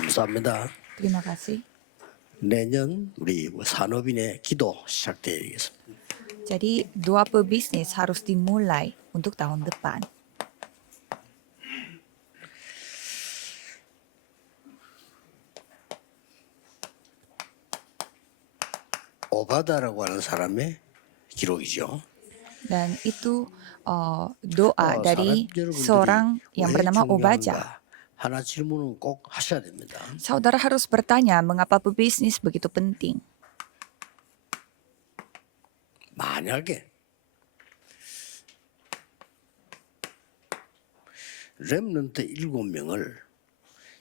감사합니다. Terima kasih. 내년 우리 산업인의 기도 시작되겠습니다. Jadi doa pebisnis harus dimulai untuk tahun depan. 오바다라고 하는 사람의 기록이죠. Dan itu doa dari 여러분들이 seorang yang 왜 bernama 중요한가? Obaja. 하나 질문은 꼭 하셔야 됩니다. Saudara harus bertanya mengapa pebisnis begitu penting. 만약에 렘넌트 7명을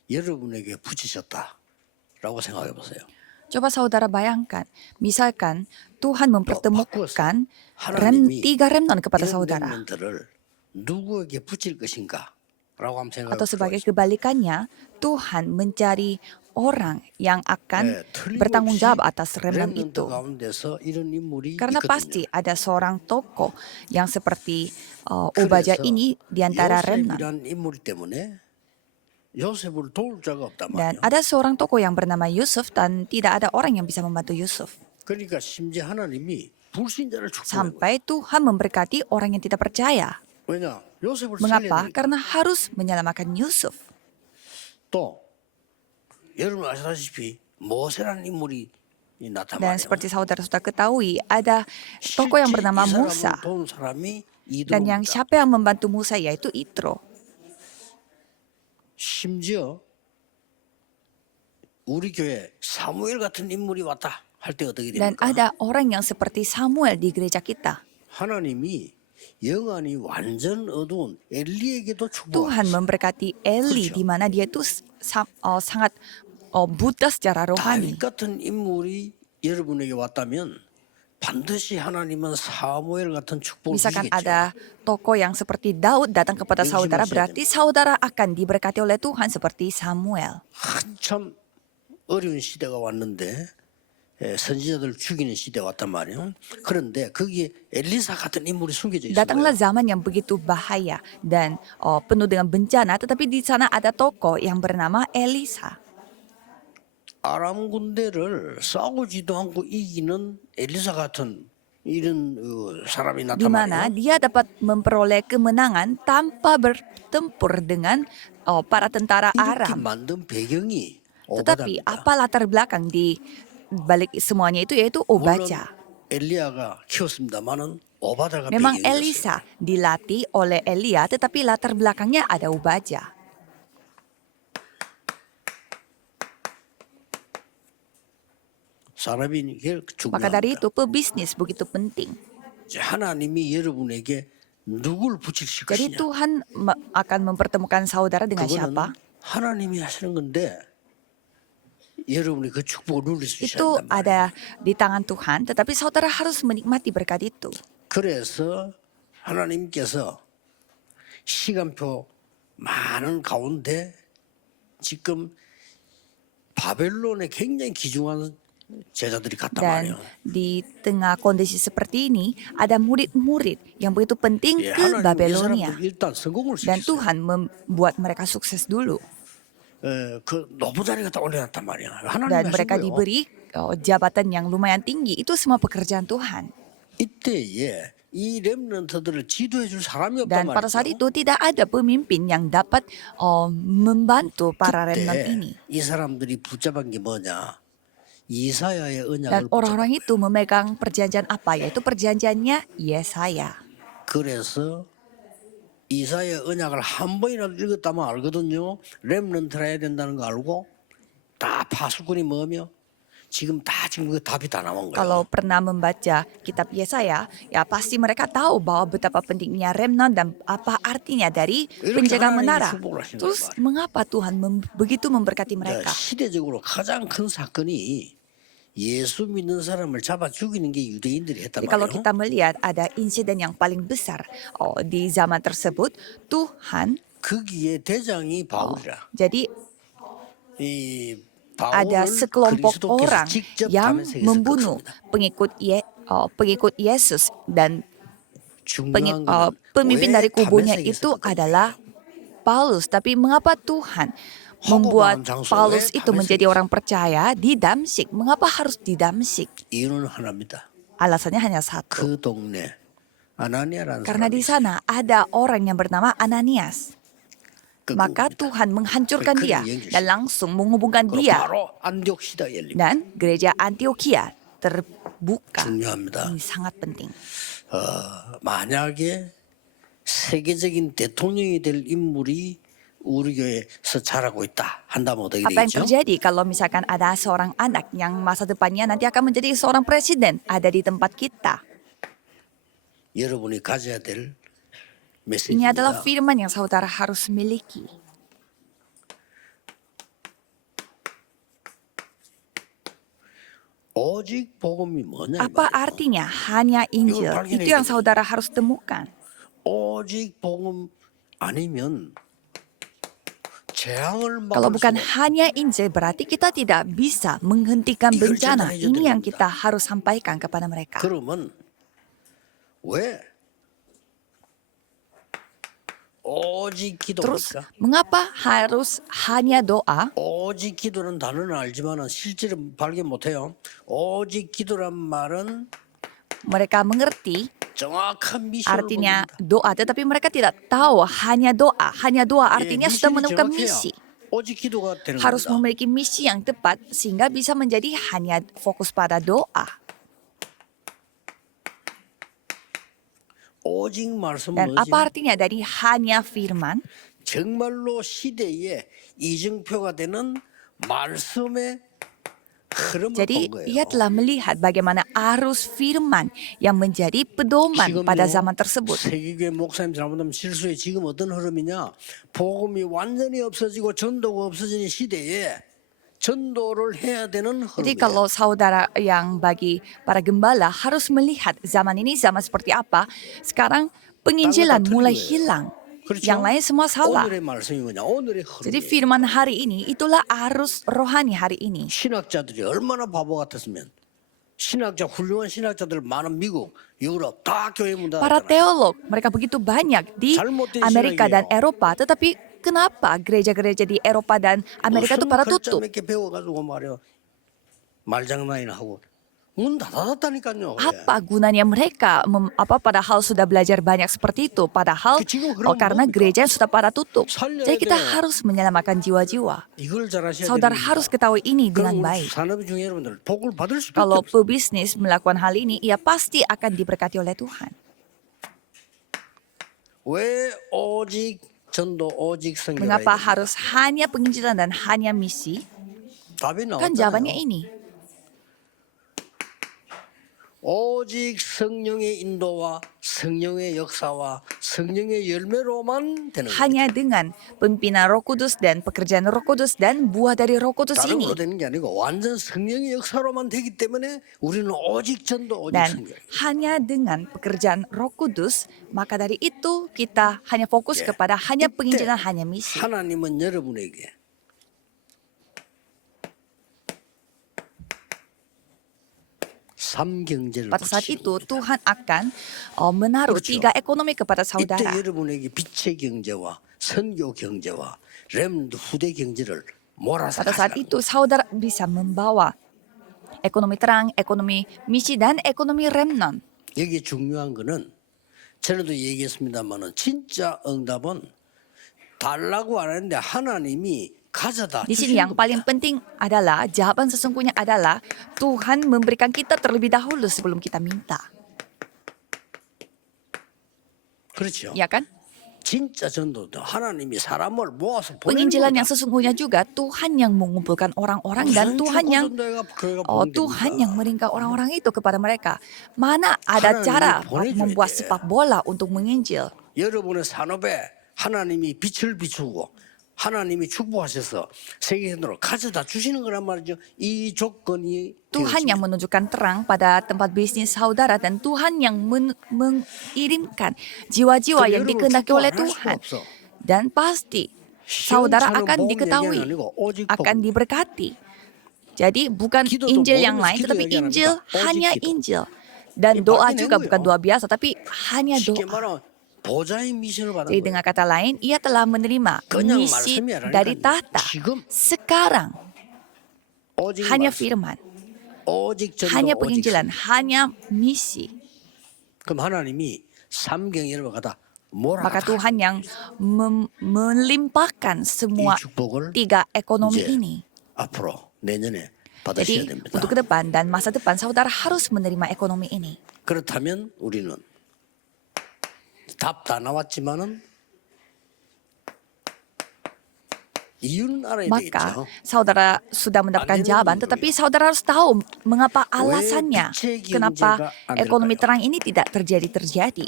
여러분에게 붙이셨다라고 생각해 보세요. Coba saudara bayangkan, misalkan Tuhan mempertemukan 하나님이 3 remnant kepada 이런 saudara. 렘넌트를 누구에게 붙일 것인가? 라고 한번 생각해 Atau sebagai 보세요. kebalikannya, Tuhan mencari orang yang akan 틀림없이 bertanggung jawab atas remnant 렘넌트 itu. 가운데서 이런 인물이 Karena 있거든요. pasti ada seorang tokoh yang seperti Obaja 그래서 ini di antara remnant. 요셉이란 인물 때문에 요셉을 도울 자가 없단 Dan 말이에요. ada seorang tokoh yang bernama Yusuf dan tidak ada orang yang bisa membantu Yusuf. 그러니까 심지어 하나님이 불신자를 축복해요. Sampai Tuhan memberkati orang yang tidak percaya. 왜냐? 요셉을 Mengapa? 살려야 되니까. Karena harus menyelamatkan Yusuf. 또 여러분 아시다시피 모세라는 인물이 나타나요. Dan seperti saudara sudah ketahui, ada tokoh yang bernama 이 Musa. 사람을 도운 사람이 Dan yang 이드로입니다. siapa yang membantu Musa yaitu Itro. 심지어 우리 교회 사무엘 같은 인물이 왔다 할 때 어떻게 Dan 됩니까? ada orang yang seperti Samuel di gereja kita. 하나님이 영안이 완전 어두운 엘리에게도 Tuhan 축복하셨어요. memberkati Eli 그렇죠. di mana dia itu sangat buta secara rohani. 다윗 같은 인물이 여러분에게 왔다면 반드시 하나님은 사무엘 같은 축복을 Misalkan 주시겠죠. ada tokoh yang seperti Daud datang kepada saudara, 명심하셔야 berarti saudara akan diberkati oleh Tuhan seperti Samuel. 한참 어려운 시대가 왔는데 선지자들 죽이는 시대가 왔단 말이에요. 그런데 거기에 엘리사 같은 인물이 숨겨져 있어요. Datanglah zaman yang begitu bahaya dan penuh dengan bencana, tetapi di sana ada tokoh yang bernama Elisa. 아람 군대를 싸우지도 않고 이기는 엘리사 같은 이런 사람이 Di mana 나타나요. dia dapat memperoleh kemenangan tanpa bertempur dengan para tentara 이렇게 Aram. 만든 배경이 Tetapi 오바다입니다. apa latar belakang di balik semuanya itu yaitu 물론 Obaja. 엘리야가 키웠습니다만은 오바다가 Memang 배경이었어요. Elisa dilatih oleh Elia, tetapi latar belakangnya ada Obaja. 사람이 이게 Maka dari 중요합니다. itu pebisnis begitu penting. 하나님이 여러분에게 누굴 붙이실 Jadi 것이냐. Tuhan akan mempertemukan saudara dengan 그거는 siapa? 하나님이 하시는 건데 여러분이 그 축복을 누릴 수 있어야 Itu 한단 말이에요. ada di tangan Tuhan, tetapi saudara harus menikmati berkat itu. 그래서 하나님께서 시간표 많은 가운데 지금 바벨론에 굉장히 귀중한 제자들이 갔단 Dan 말이에요. di tengah kondisi seperti ini, ada murid-murid yang begitu penting 예, ke 하나님 이 Babelonia. 사람들 일단 성공을 Dan 시켰어요. Tuhan membuat mereka sukses dulu. 그 노부 자리 갖다 올려놨단 말이야. 하나님이 Dan 하신 mereka 거예요. diberi jabatan yang lumayan tinggi. Itu semua pekerjaan Tuhan. 이때에 이 렘넌트들을 지도해 줄 사람이 없단 Dan pada saat 말이죠. itu tidak ada pemimpin yang dapat membantu para remnant 그때 ini. 이 사람들이 붙잡은 게 뭐냐? 이사야의 Dan 언약을 orang-orang 붙잡은 itu memegang perjanjian apa? Yaitu perjanjiannya Yesaya. 그래서 이사야 언약을 한 번이라도 읽었다면 알거든요. 렘넌트라 해야 된다는 거 알고 다 파수꾼이 뭐며 지금 그 답이 다 나온 거예요. Kalau pernah membaca kitab Yesaya, ya pasti mereka tahu bahwa betapa pentingnya remnant dan apa artinya dari penjaga menara. Terus mengapa Tuhan begitu memberkati mereka? 시대적으로 가장 큰 사건이 예수 믿는 사람을 잡아 죽이는 게 유대인들이 했단 Jadi kalau 말이에요. kita melihat ada insiden yang paling besar di zaman tersebut, Tuhan 거기에 대장이 바울이라. jadi 이 ada 바울을 sekelompok 그리스도께서 orang 직접 yang 다메섹에서 membunuh 꺾습니다. pengikut Yesus dan 중요한 거는 pemimpin 왜 dari kubunya 다메섹에서 itu 꺾었냐. adalah Paulus. Tapi mengapa Tuhan membuat 허구한 장소 Paulus 왜 itu menjadi 다메섹이었어? orang percaya di Damsyik. Mengapa harus di Damsyik? 이유는 하나입니다. Alasannya hanya satu. 그 동네 아나니아라는 Karena 사람이 di sana ada orang yang bernama Ananias. 있어요. Maka Tuhan menghancurkan dia dan langsung menghubungkan 그리고 dia. 바로 안디옥 시대가 열립니다. Dan gereja Antioquia terbuka. 중요합니다. Ini sangat penting. 만약에 세계적인 대통령이 될 인물이 우리 교회에서 자라고 있다 한다면 어떻게 Apa yang 되겠죠? terjadi kalau misalkan ada seorang anak yang masa depannya nanti akan menjadi seorang presiden ada di tempat kita? 여러분이 가져야 될 Ini adalah 메시지입니다. firman yang saudara harus miliki. 오직 복음이 뭐냐 이 Apa 말이에요. artinya hanya Injil? Itu yang saudara harus temukan. 오직 복음 아니면 재앙을 Kalau 막을 bukan 수가 hanya Injil berarti kita tidak bisa menghentikan Ikhlas bencana. saja Ini yang 됩니다. kita harus sampaikan kepada mereka. 그러면 왜 오직 Terus 기도입니까? mengapa harus hanya doa? 오직 기도는 단어는 알지만 실제로 발견 못해요. 오직 기도란 말은 Mereka mengerti 정확한 미션을 artinya 보는다. doa, tetapi mereka tidak tahu hanya doa. Hanya doa artinya sudah 미션이 menemukan 정확해야 misi. 오직 기도가 되는 Harus 겁니다. memiliki misi yang tepat sehingga bisa menjadi hanya fokus pada doa. 오직 말씀 Dan 뭐지? apa artinya dari hanya firman? 정말로 시대의 이정표가 되는 말씀의 흐름을 Jadi 본 거예요. ia telah melihat bagaimana arus firman yang menjadi pedoman pada zaman tersebut. 세계교회 목사님 잘못하면 실수에 지금 어떤 흐름이냐? 복음이 완전히 없어지고 전도가 없어지는 시대에 전도를 해야 되는 Jadi 흐름이에요. kalau saudara yang bagi para gembala harus melihat zaman ini zaman seperti apa, sekarang penginjilan mulai hilang. 그렇죠? Yang lain semua salah. 오늘의 말씀이 뭐냐? 오늘의 Jadi 흐름이에요. firman hari ini itulah arus rohani hari ini. 신학자들이 얼마나 바보 같았으면 훌륭한 신학자들 많은 미국, 유럽 다 교회 문 Para 닫았잖아요. teolog, mereka begitu banyak di 잘못된 Amerika dan 신학이에요. Eropa, tetapi kenapa gereja-gereja di Eropa dan Amerika itu pada tutup? 몇개 배워가지고 말이야 말장난이나 하고 문 닫았다니까요. Apa gunanya mereka padahal sudah belajar banyak seperti itu, padahal 지금 그럼 karena 뭡니까? gereja sudah pada tutup. 살려야 Jadi kita 돼요. harus menyelamatkan jiwa-jiwa. 이걸 잘 하셔야 Saudara 됩니다. harus ketahui ini dengan 그럼 우리 baik. 산업 중에 여러분들 복을 받을 수밖에 Kalau 없어요. pebisnis melakukan hal ini, ia pasti akan diberkati oleh Tuhan. 왜 오직 전도 오직 성경 Mengapa harus hanya penginjilan dan hanya misi? 답이 Kan jawabannya 나왔잖아요. ini. 오직 성령의 인도와 성령의 역사와 성령의 열매로만 되는 거예요. Hanya dengan pimpinan Roh Kudus dan pekerjaan Roh Kudus dan buah dari Roh Kudus 다른 ini. 걸로 되는 게 아니고 완전 성령의 역사로만 되기 때문에 우리는 오직 전도 오직 Dan 성경. hanya dengan pekerjaan Roh Kudus, maka dari itu kita hanya fokus 예. kepada hanya 이때 penginjilan, hanya misi. 하나님은 여러분에게 삼경제를 Pada saat 붙이시는 itu 겁니다. Tuhan akan menaruh 그렇죠. 3 ekonomi kepada 이때 saudara. 여러분에게 빛의 경제와 선교 경제와 렘드 후대 경제를 몰아서 Pada saat 가시라고. itu saudara bisa membawa ekonomi terang, ekonomi misi, dan ekonomi remnon. 여기 중요한 거는 전에도 얘기했습니다만은 진짜 응답은 달라고 안 하는데 하나님이 가져다 Di sini yang 주시는 paling 겁니다. penting adalah, jawaban sesungguhnya adalah Tuhan memberikan kita terlebih dahulu sebelum kita minta. 그렇죠. Ya kan? 진짜 전도도 하나님이 사람을 모아서 보내는 Penginjilan yang 겁니다. sesungguhnya juga Tuhan yang mengumpulkan orang-orang dan 무슨 Tuhan yang 축구선도회가 교회가 Tuhan 보내는 yang meringkau orang-orang itu kepada mereka. Mana ada 하나님이 cara 보내줘야 membuat 돼. sepak bola untuk menginjil. 여러분의 산업에 하나님이 빛을 비추고 하나님이 축복하셔서 세계선으로 가져다 주시는 거란 말이죠. 이 조건이 Tuhan yang menunjukkan terang pada tempat bisnis saudara dan Tuhan yang mengirimkan jiwa-jiwa yang dikehendaki oleh Tuhan. Dan pasti saudara akan diketahui, akan diberkati. Jadi bukan Injil yang lain, tetapi Injil hanya Injil. Dan doa juga bukan doa biasa, tapi hanya 쉽게 doa. 말하면 보좌의 미션을 받은 Jadi 거예요. dengan kata lain, ia telah menerima 그냥 misi 말씀이 아니라니까요. dari tahta. 지금 Sekarang 오직 hanya 말씀, firman, 오직 전도, hanya 오직 penginjilan, 선교. hanya misi. 그럼 하나님이 삼경이를 갖다 Maka 몰아가다 Tuhan yang melimpahkan semua 이 축복을 tiga ekonomi 이제 ini. 앞으로 내년에 받으셔야 Jadi 됩니다. untuk ke depan dan masa depan saudara harus menerima ekonomi ini. 그렇다면 우리는 답 다 나왔지만은 이유는 알아야 Maka 되겠죠. saudara sudah mendapatkan jawaban, tetapi saudara harus tahu mengapa alasannya, kenapa ekonomi terang ini tidak terjadi.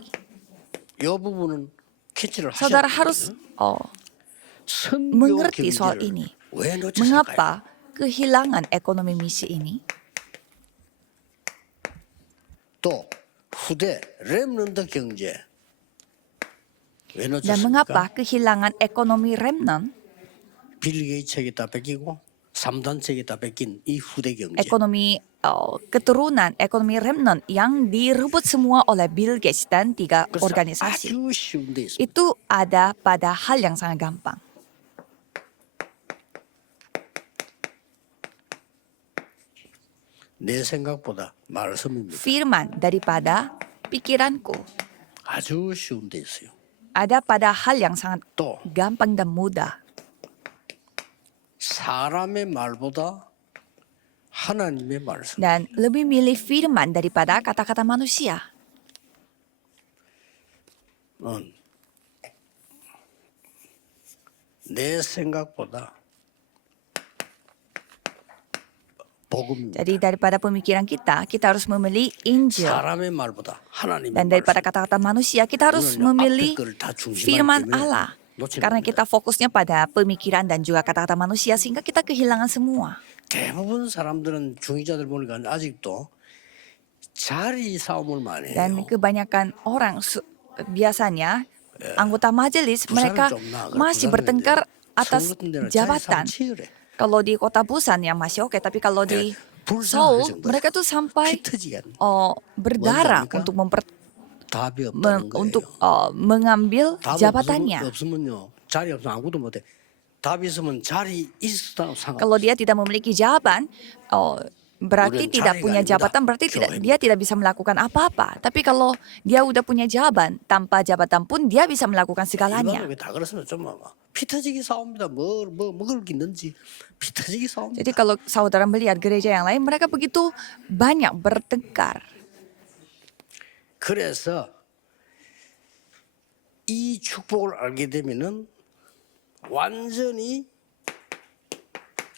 이 부분은 캐치를 하셔야 Saudara harus 되거든요. 선교 mengerti soal 경제를 ini. 왜 놓쳤을까요? Mengapa kehilangan ekonomi misi ini? 또 후대 렘넌트 경제 왜 Dan 놓쳤습니까? mengapa kehilangan ekonomi remnant, 빌 게이츠에게다 뺏기고 3단체에게다 뺏긴 이 후대 경제. ekonomi keturunan, ekonomi remnant yang direbut semua oleh Bill Gates dan tiga 그래서 organisasi. 아주 쉬운 데 있습니다. Itu ada pada hal yang sangat gampang. 내 생각보다 말씀입니다. Firman daripada pikiranku. 아주 쉬운 데 있어요. Ada pada hal yang sangat 또 gampang dan mudah. 사람의 말보다 하나님의 말씀. Dan lebih milih firman daripada kata-kata manusia. 내 생각보다 복음입니다. Jadi daripada pemikiran kita harus memilih Injil. 사람의 말보다 하나님의 Dan 말씀. daripada kata-kata manusia, kita harus 오늘은요, memilih 앞에 걸다 중심하기 firman 때문에 Allah. 놓치는 Karena 겁니다. kita fokusnya pada pemikiran dan juga kata-kata manusia, sehingga kita kehilangan semua. 대부분 사람들은 중위자들 보니까 아직도 자리 싸움을 많이 Dan 해요. kebanyakan orang biasanya anggota majelis, mereka 부산은 좀 나아. masih 부산은 bertengkar 이제 atas 서울 같은 데는 자리 jabatan. 싸움 치열해. Kalau di kota Busan ya masih oke, tapi kalau di 불쌍할 Seoul 정도야. mereka tuh sampai 피 터지게 하는 berdarah 뭔지 압니까? untuk 답이 없다는 거예요. untuk mengambil 답 jabatannya. 없으면요 자리 없으면 아무도 못해. 답 있으면 자리 있어도 상관. Kalau dia tidak memiliki jawaban, berarti Kemudian tidak cari punya kan, jabatan, udah, berarti jawabin. dia tidak bisa melakukan apa-apa. Tapi kalau dia udah punya jawaban, tanpa jabatan pun dia bisa melakukan segalanya. 일반적으로 다 그렇으면 좀피 터지게 싸웁니다. 뭐 먹을 게 있는지 피 터지게 싸웁니다. Jadi kalau saudara melihat gereja yang lain, mereka begitu banyak bertengkar. 그래서 이 축복을 알게 되면은 완전히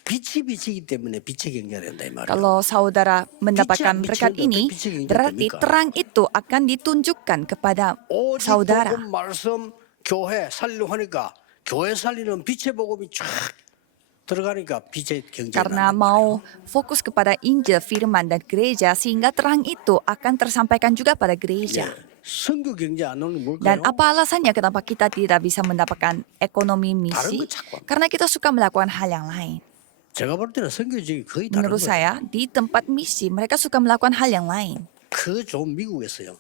빛이 비치기 때문에 빛의 경제가 된다 이 말이에요. Kalau saudara mendapatkan berkat ini, berarti terang itu akan ditunjukkan kepada 오직 saudara. 복음 말씀 교회 살려 하니까 교회 살리는 빛의 복음이 쫙 들어가니까 빛의 경제가 Karena 난단 mau 말이에요. fokus kepada Injil, firman, dan gereja, sehingga terang itu akan tersampaikan juga pada gereja. 선교 경제 안 오는 게 뭘까요? Dan apa alasannya kenapa kita tidak bisa mendapatkan ekonomi misi? Karena kita suka melakukan hal yang lain. 제가 볼 때는 선교 지역이 거의 다른 Menurut 거예요. saya, di tempat misi mereka suka melakukan hal yang lain. 그 좋은 미국에서요.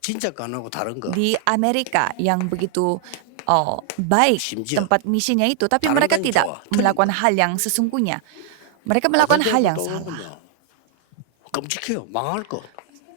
진짜 까나고 다른 거. Di Amerika yang begitu baik 심지어 tempat misinya itu, tapi 다른 mereka 데는 tidak 좋아. melakukan hal yang sesungguhnya. Mereka melakukan hal yang salah. 끔찍해요. 망할 것.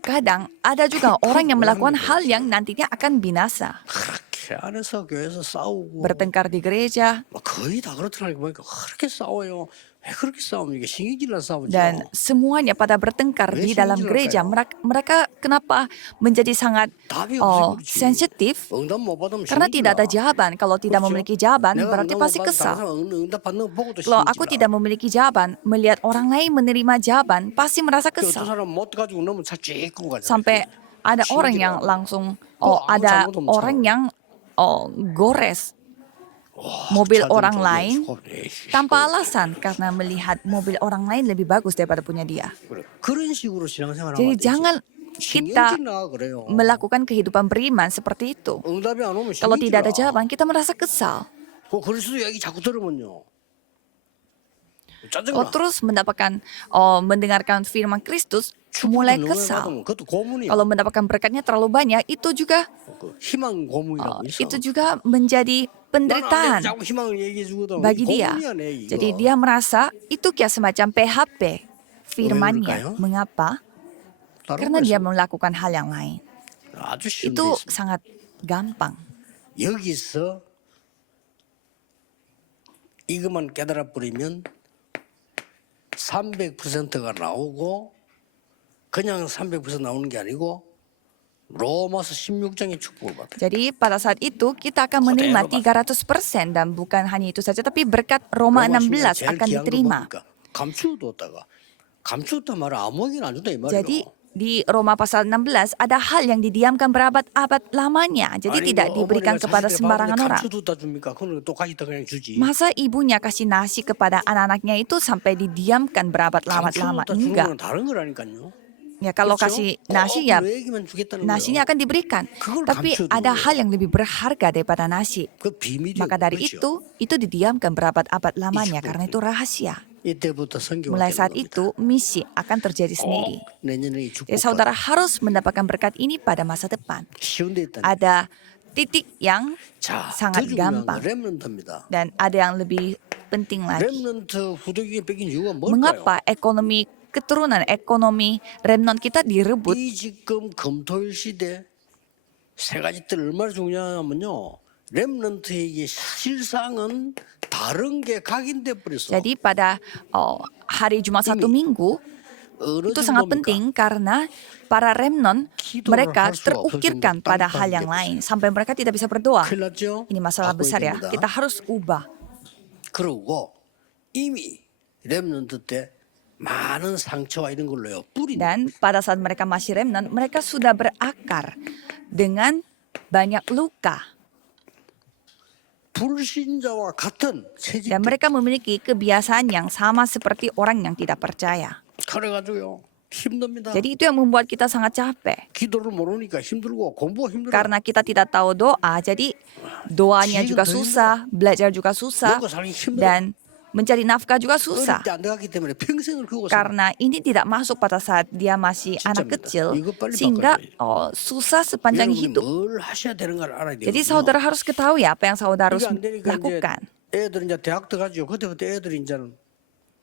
Kadang ada juga orang yang melakukan hal yang nantinya akan binasa. 그렇게 안에서 교회에서 싸우고 Bertengkar di gereja, 뭐 거의 다 그렇더라고 보니까 그렇게 싸워요. 왜 그렇게 싸웁니까? 신경질나 싸우죠. dan semuanya pada bertengkar di dalam gereja. Mereka kenapa menjadi sangat 답이 없으면 그렇지. sensitif? 응답 못 받으면 Karena tidak ada 신경질나. jawaban. Kalau tidak 그렇죠? memiliki jawaban, 내가 berarti 응답 못 pasti 받으면 kesal. 다른 사람 응답 받는 거 보고도 Kalau aku 신경질나. tidak memiliki jawaban, melihat orang lain menerima jawaban, pasti merasa 그 어떤 kesal. 사람 못 가지고 넘으면 차 쥐고 가잖아요. Sampai ada orang yang langsung, ada orang yang gores mobil orang lain tanpa alasan karena melihat mobil orang lain lebih bagus daripada punya dia. 그런 식으로 신앙생활 Jadi 하면 jangan kita 신경질나 그래요. melakukan kehidupan beriman seperti itu. 응답이 안 오면 Kalau tidak ada 신경질나. jawaban, kita merasa kesal. 그리스도 얘기 자꾸 들으면요. 짜증나. terus mendengarkan firman Kristus, mulai kesal. 그것도 고문이야. Kalau mendapatkan berkatnya terlalu banyak, itu juga 그 희망 고문이라고 있어. itu juga menjadi penderitaan 자꾸 희망을 얘기해 주거든. bagi dia. 고문이야, 내 이거. Jadi dia merasa itu kayak semacam PHP 그럴까요? firmannya. Mengapa? 다른 Karena dia 거에서 melakukan hal yang lain. 아주 쉬운 데 Itu 있습니다. sangat gampang. 여기서 이것만 깨달아 버리면 300%가 나오고 그냥 300% 나오는 게 아니고 로마서 16장의 축복을 받아요. Jadi pada saat itu kita akan menerima 300% dan bukan hanya itu saja tapi berkat Roma 16 akan diterima. 감추었다가 감추었다 말은 아무에게나 안 준다 이 말이에요. Jadi di Roma pasal 16 ada hal yang didiamkan berabad-abad lamanya. Jadi tidak diberikan kepada sembarangan orang. 감추었다 줍니까? 그건 똑같이 그냥 주지. Masa ibunya kasih nasi kepada anak-anaknya itu sampai didiamkan berabad-lama? 감추었다 주는 Enggak. 건 다른 거라니까요. Ya kalau 그렇죠? kasih nasi ya 그 얘기만 주겠다는 nasinya 거예요. akan diberikan. 그걸 Tapi 감춰두는 ada 거예요. hal yang lebih berharga daripada nasi. 그 비밀이 Maka dari 그렇죠? itu didiamkan berabad-abad lamanya 축복. karena itu rahasia. 이때부터 성경을 Mulai 깨는 saat 겁니다. itu misi akan terjadi sendiri. 내년에 이 축복 Jadi saudara harus mendapatkan berkat ini pada masa depan. 쉬운 데 있다. Ada titik yang 자, sangat 더 중요한 건 gampang 렘넌트입니다. dan ada yang lebih penting lagi. 렘넌트 후대기에 뺏긴 이유가 뭘까요? Mengapa keturunan ekonomi remnant kita direbut? 이 지금 금토일 시대 세 가지 들 얼마나 중요하냐면요. 렘넌트에게 실상은 다른 게 각인돼 버렸어. Jadi pada hari Jumat satu minggu itu sangat penting karena para remnant mereka terukirkan pada hal yang lain sampai mereka tidak bisa berdoa. 큰일 났죠? Ini masalah 바꿔야 besar ya. 됩니다. Kita harus ubah. 그러고 이미 렘넌트 때 많은 상처와 이런 걸로요. 뿌리는 Dan pada saat mereka masih remnant, mereka sudah berakar dengan banyak luka. 불신자와 같은 채집. Dan mereka memiliki kebiasaan yang sama seperti orang yang tidak percaya. 그래가지고요 힘듭니다. Jadi itu yang membuat kita sangat capek. 기도를 모르니까 힘들고 공부가 힘들어. Karena kita tidak tahu doa, jadi doanya juga susah, belajar juga susah, 먹고 살기 힘들어. dan mencari nafkah juga susah. 어릴 때 안 돼갔기 때문에 평생을 그거 살. Karena ini tidak masuk pada saat dia masih anak kecil, 이거 빨리 sehingga 바꿔야 susah sepanjang 여러분이 hidup. 뭘 하셔야 되는 걸 알아야 돼요. Jadi saudara harus ketahui apa yang saudara harus 이게 안 되니까 이제 lakukan. 애들 이제 대학 들어가죠. 그때부터 애들이 이제는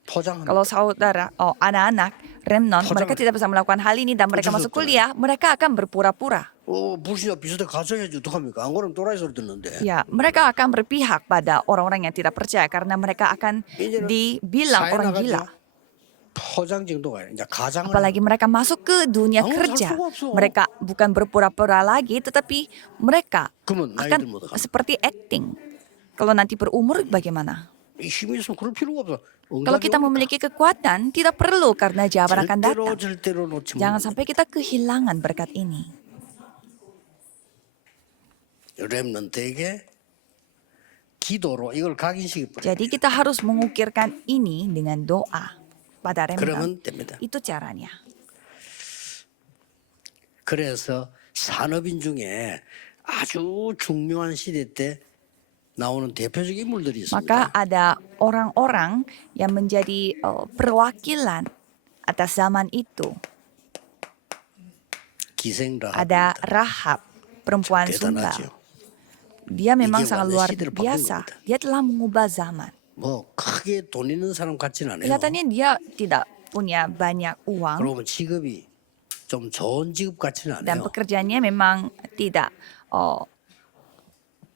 포장하는. Kalau saudara, anak-anak, remnant, mereka tidak bisa melakukan hal ini dan mereka masuk kuliah, mereka akan berpura-pura. 불신자 비슷하게 가정해야지 어떡합니까? 안 그러면 또라이 소리 듣는데. Ya, mereka akan berpihak pada orang-orang yang tidak percaya karena mereka akan dibilang orang gila. 포장 정도가 아니라 이제 가장을. Apalagi mereka masuk ke dunia Kamu kerja. 살 수가 없어. Mereka bukan berpura-pura lagi, tetapi mereka 그러면 나이 akan 들면 어떡합니까? seperti acting. Kalau nanti berumur bagaimana? 이 힘이 있으면 그럴 필요가 없어. Kalau kita memiliki kekuatan, tidak perlu karena jawaban akan datang. 절대로 놓지 Jangan 말고. sampai kita kehilangan berkat ini. 렘넌트에게 기도로 이걸 각인시켜 버려. Jadi kita harus mengukirkan ini dengan doa pada remnant. 그러면 됩니다. Itu caranya. 그래서 산업인 중에 아주 중요한 시대 때 나오는 대표적인 인물들이 Maka 있습니다. ada orang-orang yang menjadi perwakilan atas zaman itu. 기생 Ada 라합입니다. Rahab, perempuan Sunda. 대단하죠. Dia memang 이게 sangat 완전 luar 시대를 바꾼 biasa. 겁니다. Dia telah mengubah zaman. 뭐 크게 돈 있는 사람 같지는 않아요. Kelihatannya dia tidak punya banyak uang 그러면 직업이 좀 좋은 직업 같지는 dan 않아요. pekerjaannya memang tidak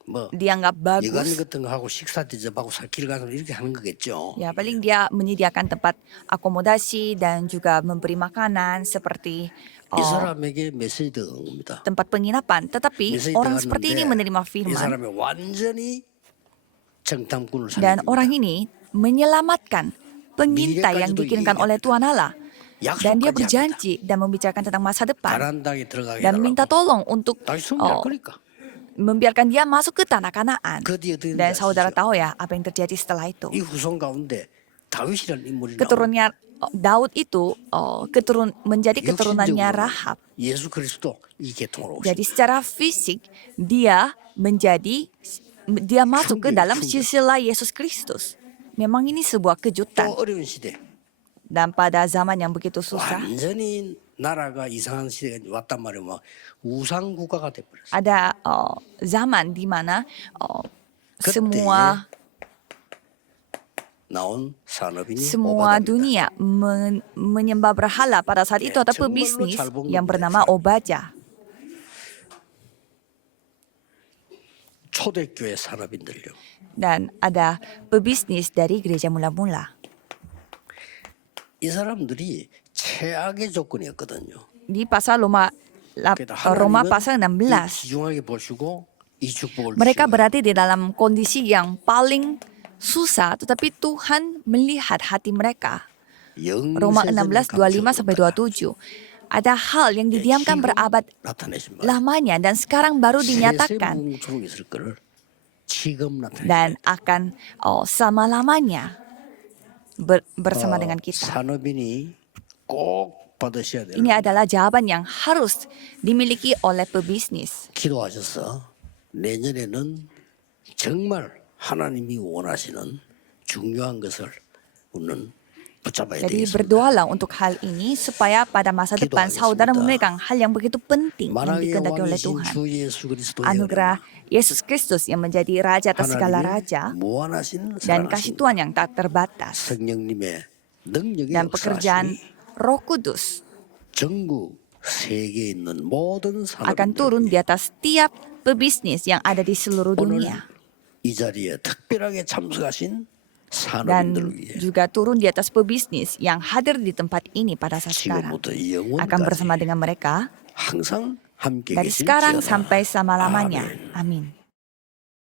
뭐 dianggap 여관 bagus. 같은 거 하고 식사 대접하고 길 가서 이렇게 하는 거겠죠. Ya, paling dia menyediakan tempat akomodasi dan juga memberi makanan seperti 이 사람에게 메시지 들어간 겁니다. tempat penginapan. Tetapi 메시지 orang seperti ini 들어갔는데 menerima 이 firman 사람이 완전히 정탐꾼을 dan 살립니다. orang ini menyelamatkan pengintai yang dikirimkan oleh Tuhan Allah. Dan dia berjanji dan membicarakan tentang masa depan 가나안 땅에 들어가게 dan minta 해달라고. tolong untuk 다시 승리할 거니까. membiarkan dia masuk ke tanah Kanaan. 그 뒤에 어떻게 Dan 되는지 saudara 아시죠? tahu ya apa yang terjadi setelah itu. 이 후손 가운데 다윗이라는 인물이 나오고 Keturunannya Daud itu menjadi keturunannya 육신적으로 Rahab. 예수 그리스도 이 계통으로 Jadi 오십니다. secara fisik dia masuk ke dalam silsilah Yesus Kristus. Memang ini sebuah 또 kejutan. 어려운 시대. Dan pada zaman yang begitu susah, 완전히 나라가 이상한 시대가 왔단 말이에요. 막 우상 국가가 돼버렸어. ada zaman di mana 그때에 semua 나온 산업인이 semua 오바다입니다. dunia menyembah berhala. Pada saat itu ada 정말로 pebisnis 잘 본 yang 겁니다, bernama 이 사람. Obaja. 초대교회 산업인들요. Dan ada pebisnis dari gereja mula-mula. 이 사람들이 최악의 조건이었거든요. Di pasal 그래도 Roma 하나님은 pasal 이 16, 귀중하게 보시고 이 축복을 mereka 주시고 berada di dalam kondisi yang paling susah, tetapi Tuhan melihat hati mereka. Roma 16, 25-27. Ada hal yang didiamkan berabad 나타내신 말. lamanya dan sekarang baru 세세 dinyatakan 무궁무초록 있을 거를 지금 나타내신 dan akan selama-lamanya bersama dengan kita. 산업인이 꼭 받으셔야 돼요. Ini adalah jawaban yang harus dimiliki oleh pebisnis. 기도하셔서 내년에는 정말 하나님이 원하시는 중요한 것을 우리는 붙잡아야 Jadi 되겠습니다. berdoalah untuk hal ini supaya pada masa depan saudara memegang hal yang begitu penting yang 만왕의 dikehendaki oleh 왕이신 Tuhan. 주 예수 그리스도의 Anugerah Yesus Kristus yang menjadi Raja atas segala 하나님의 raja 무한하신 dan kasih 사랑하신 Tuhan yang tak terbatas 성령님의 능력의 dan pekerjaan 역사하심이 Roh Kudus 전국 세계에 있는 모든 akan turun 산업인들 di atas setiap pebisnis yang ada di seluruh 오늘 dunia 이 자리에 특별하게 참석하신 dan 산업인들을 위해 juga turun di atas pebisnis yang hadir di tempat ini pada saat sekarang 지금부터 akan bersama 영원까지 dengan mereka 항상 함께 dari sekarang 계실지어다. sampai selama-lamanya. 아멘. Amin.